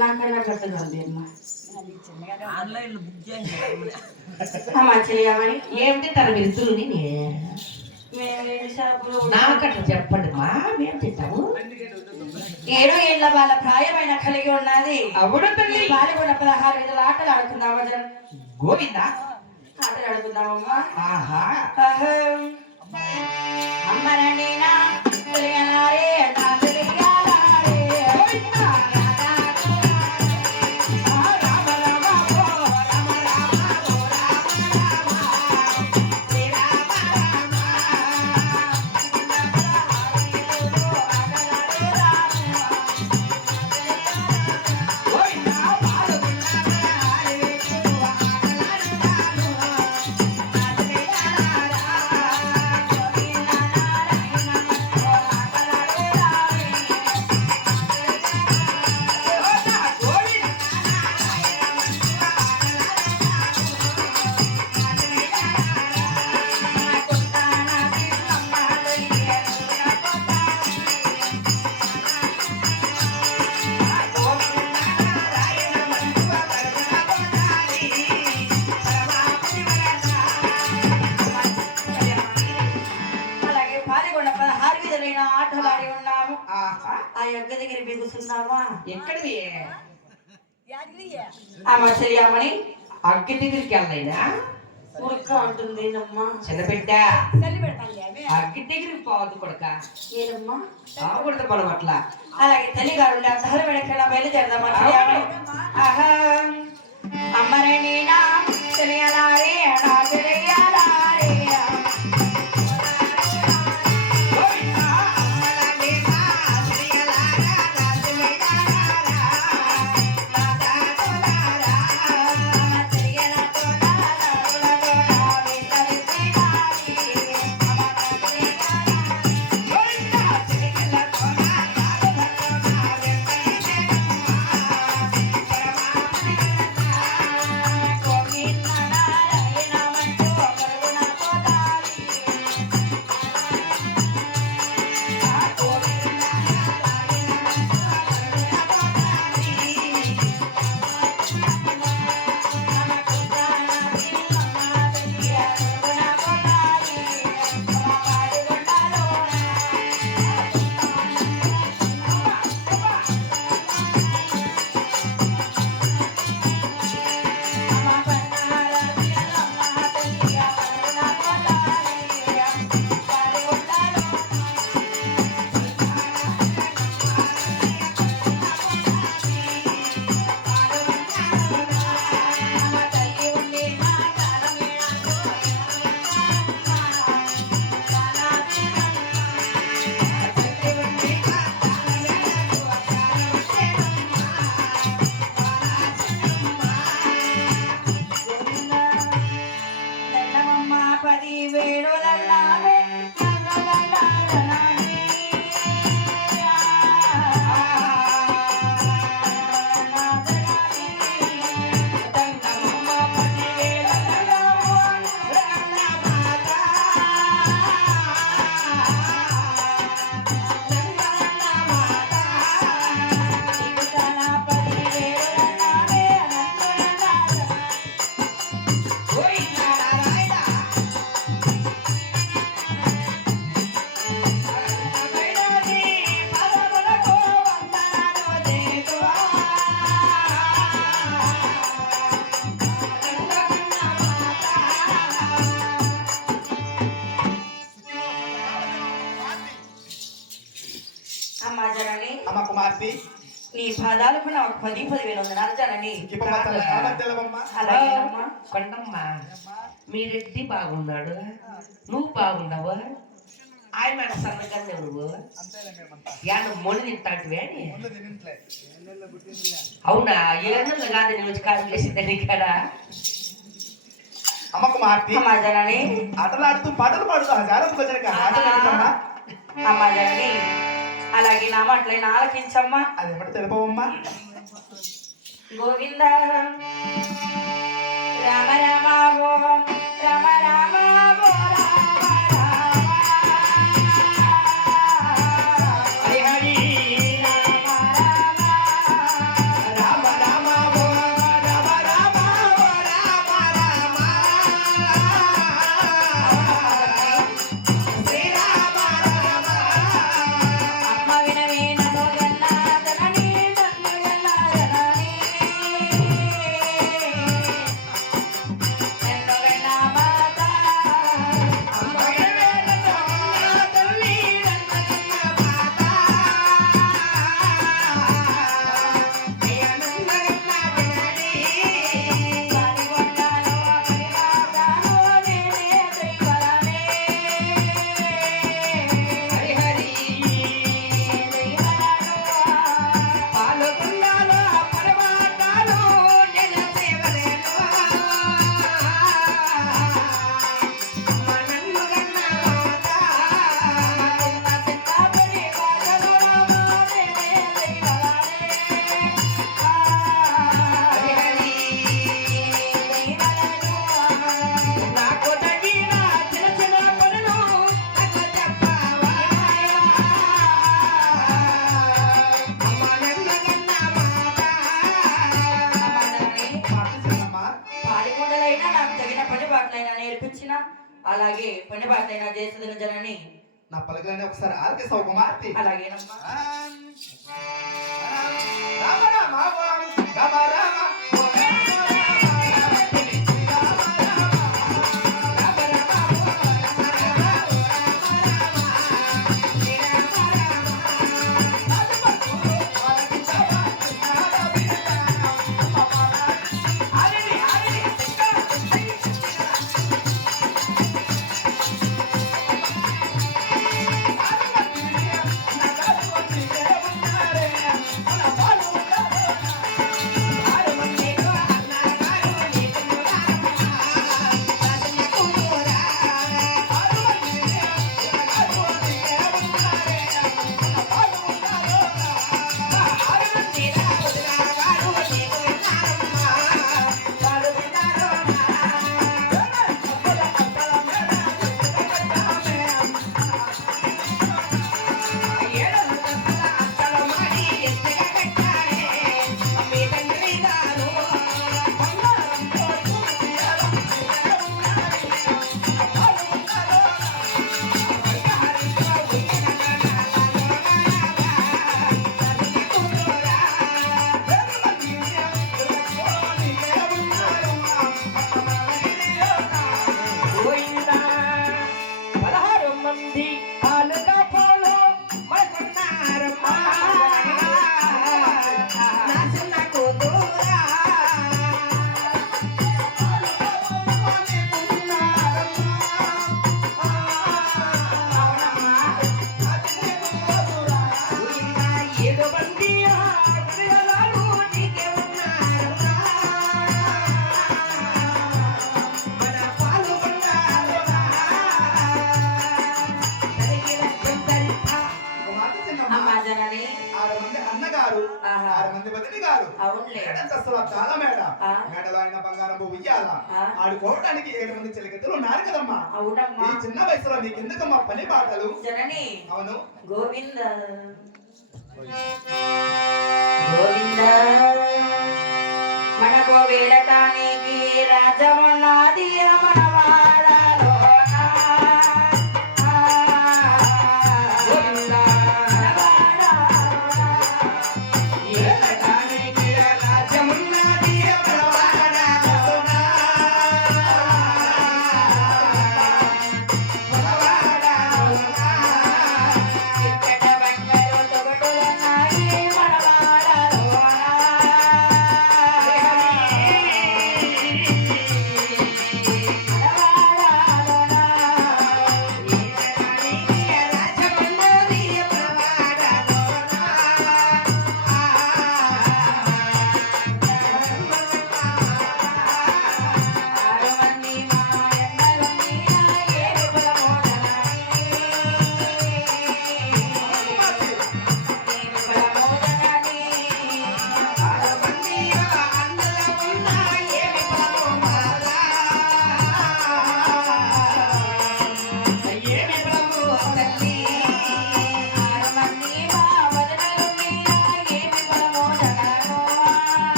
నాకన్నా కట్టదండి అమ్మ చెయ్యమని ఏమిటి తన మిత్రుని నాకట్లా చెప్పండి మా మేము తింటాము 7 ఏళ్ల వాళ్ళ ప్రాయమైన కలిగి ఉన్నది అవును తల్లి బాలిగొండ 16 విధుల ఆటలు ఆడుతున్నావా గోవిందా ఆటలు ఆడుతున్నావమ్మా ఆహా అమ్మరణీనా తెలియనారే నా తెలియాలారే ఆటలాడి ఉన్నాము ఆ యొగ్గ దగ్గర బిగుస్తున్నావా ఎక్కడిది ఆమెమని అగ్గి దగ్గరికి వెళ్ళైనా ఉడక ఉంటుంది నమ్మా చిన్నబిడ్డ అగ్గి దగ్గరికి పోవద్దు కొడక ఏదమ్మా ఆవిడత పొలవట్ల అలాగే తల్లిగారు అందరూ ఎక్కడ బయలుదేరదామా ఆహా అమ్మరే నేనా తెలియాలారే నా తెలియాలారే కుమార్తె నీ పాదాలకు నాకు 10,000 వందనాలు జనని. అలాగేనమ్మా. కొండమ్మ మీ రెడ్డి బాగున్నాడు, నువ్వు బాగున్నావా? ఆయన సన్నగా నువ్వు యాను మొండి తింటాంటివే అని. అవునా? 7 నెలలు కాదు నేను వచ్చి కాదు చేసిందని ఇక్కడ. అమ్మ కుమార్తె అమ్మా జనని ఆటలాడుతూ పాటలు పాడుతూ అమ్మా జనని అలాగే నా మాటలైన ఆలకించమ్మా. అదేమంటే తెలుపవమ్మా. గోవింద రామ రామ ఓం రామ రామ ఓ రామ రామ హరి హరి రామ రామ రామ రామ ఓ రామ రామ ఓ రామ రామ శ్రీ రామ రామ అమ్మ వినవే నమో గన్నాదనని నన్ను గన్నాదనని అలాగే పని బాటైనా చేసేదని జనని నా పలకలని ఒకసారి ఆలకిస్తావు కుమార్తె. అలాగేనమ్మా. రామ రామ రామ రామ చాలా మేడ మేడలో అయిన బంగారం ఉయ్యాల ఆడుకోవడానికి 7 మంది చిలకతులు ఉన్నారు కదమ్మా. ఈ చిన్న వయసులో నీకు ఎందుకమ్మా పని బాటలు? జనని అవును. గోవింద గోవింద మన గోవిలతానికి రాజమన్నది మనవాడలో Bye.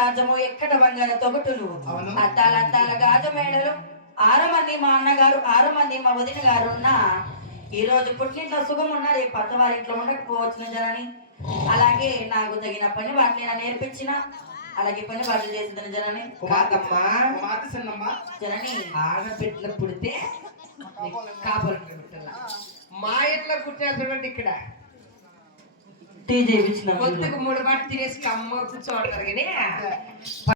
రాజ్యము ఎక్కడ బంగారు తొగటులు అవును. అద్దాల అద్దాల గాజు మేడలు 6 మంది మా అన్నగారు 6 మంది మా వదిన గారు ఉన్నా ఈ రోజు పుట్టింట్లో సుఖం ఉన్నా రేపు పక్క వారి ఇంట్లో ఉండకపోవచ్చు జనని. అలాగే నాకు తగిన పని వాటిని నేర్పించిన అలాగే పని వాటిని చేసిన జనని. కాదమ్మా మాట చిన్నమ్మా జనని ఆడబిడ్డలు పుడితే కాపలు పుట్టాల మా ఇంట్లో పుట్టాల్సి ఇక్కడ టీ చేయించిన కొద్దిగా 3 బాట తినేసి కమ్మ కూర్చోంటారు కానీ